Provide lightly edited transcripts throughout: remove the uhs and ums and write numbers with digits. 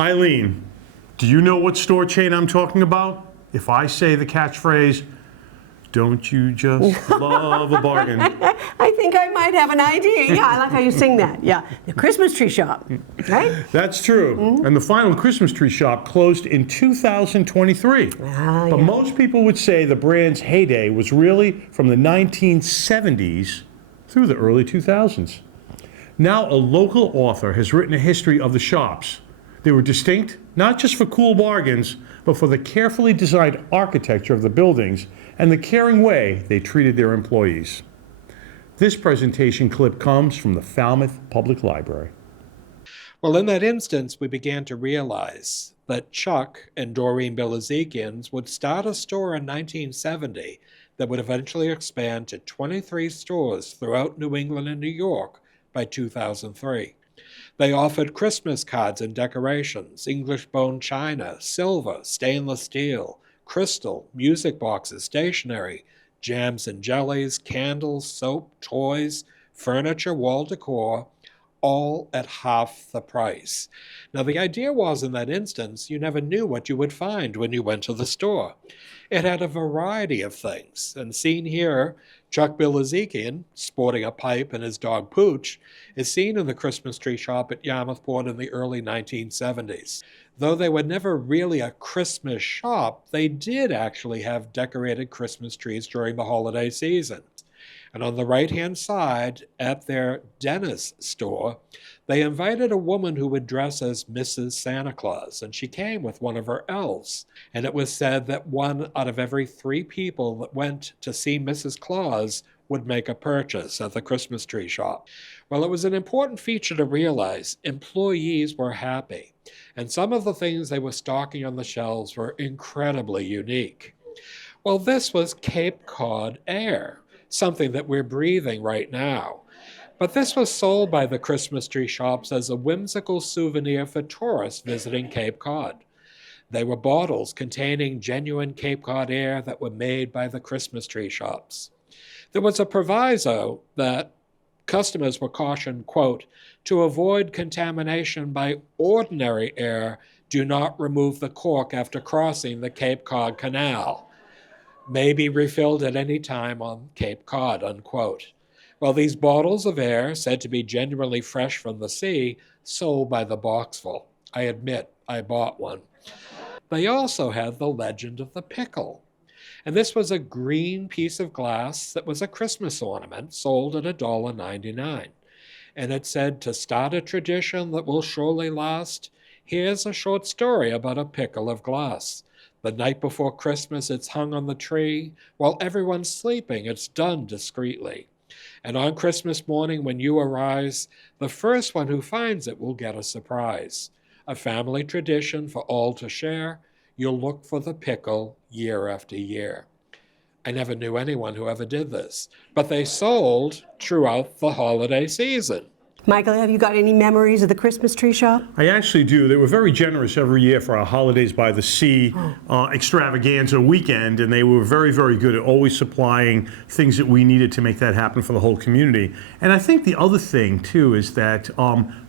Eileen, do you know what store chain I'm talking about? If I say the catchphrase, don't you just love a bargain? I think I might have an idea. Yeah, I like how you sing that. Yeah, the Christmas tree shop, right? That's true. And the final Christmas tree shop closed in 2023. But most people would say the brand's heyday was really from the 1970s through the early 2000s. Now a local author has written a history of the shops. They were distinct, not just for cool bargains, but for the carefully designed architecture of the buildings and the caring way they treated their employees. This presentation clip comes from the Falmouth Public Library. Well, in that instance, we began to realize that Chuck and Doreen Bilezikians would start a store in 1970 that would eventually expand to 23 stores throughout New England and New York by 2003. They offered Christmas cards and decorations, English bone china, silver, stainless steel, crystal, music boxes, stationery, jams and jellies, candles, soap, toys, furniture, wall decor, all at half the price. Now, the idea was, in that instance, you never knew what you would find when you went to the store. It had a variety of things, and seen here, Chuck Bilezikian, sporting a pipe and his dog Pooch, is seen in the Christmas tree shop at Yarmouthport in the early 1970s. Though they were never really a Christmas shop, they did actually have decorated Christmas trees during the holiday season. And on the right-hand side, at their dentist store, they invited a woman who would dress as Mrs. Santa Claus, and she came with one of her elves. And it was said that 1 out of every 3 people that went to see Mrs. Claus would make a purchase at the Christmas tree shop. Well, it was an important feature to realize. Employees were happy, and some of the things they were stocking on the shelves were incredibly unique. Well, this was Cape Cod air, something that we're breathing right now. But this was sold by the Christmas tree shops as a whimsical souvenir for tourists visiting Cape Cod. They were bottles containing genuine Cape Cod air that were made by the Christmas tree shops. There was a proviso that customers were cautioned, quote, to avoid contamination by ordinary air, do not remove the cork after crossing the Cape Cod Canal. May be refilled at any time on Cape Cod, unquote. Well, these bottles of air, said to be genuinely fresh from the sea, sold by the boxful. I admit, I bought one. They also had the legend of the pickle. And this was a green piece of glass that was a Christmas ornament sold at $1.99. And it said, to start a tradition that will surely last, here's a short story about a pickle of glass. The night before Christmas, it's hung on the tree. While everyone's sleeping, it's done discreetly. And on Christmas morning, when you arise, the first one who finds it will get a surprise. A family tradition for all to share. You'll look for the pickle year after year. I never knew anyone who ever did this, but they sold throughout the holiday season. Michael, have you got any memories of the Christmas tree shop? I actually do. They were very generous every year for our Holidays by the Sea extravaganza weekend, and they were very, very good at always supplying things that we needed to make that happen for the whole community. And I think the other thing, too, is that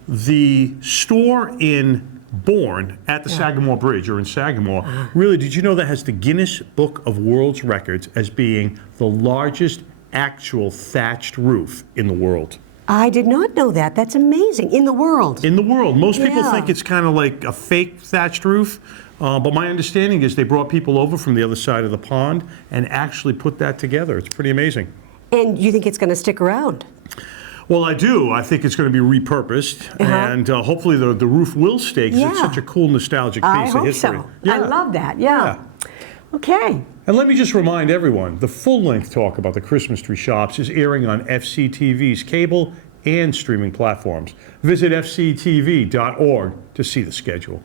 the store in Bourne at the Sagamore Bridge, or in Sagamore, really, did you know that has the Guinness Book of World Records as being the largest actual thatched roof in the world? I did not know that. That's amazing. In the world. In the world. Most people think it's kind of like a fake thatched roof, but my understanding is they brought people over from the other side of the pond and actually put that together. It's pretty amazing. And you think it's going to stick around? Well, I do. I think it's going to be repurposed, and hopefully the roof will stay, because it's such a cool, nostalgic piece of history. I hope so. I love that, Okay. And let me just remind everyone, the full-length talk about the Christmas tree shops is airing on FCTV's cable and streaming platforms. Visit fctv.org to see the schedule.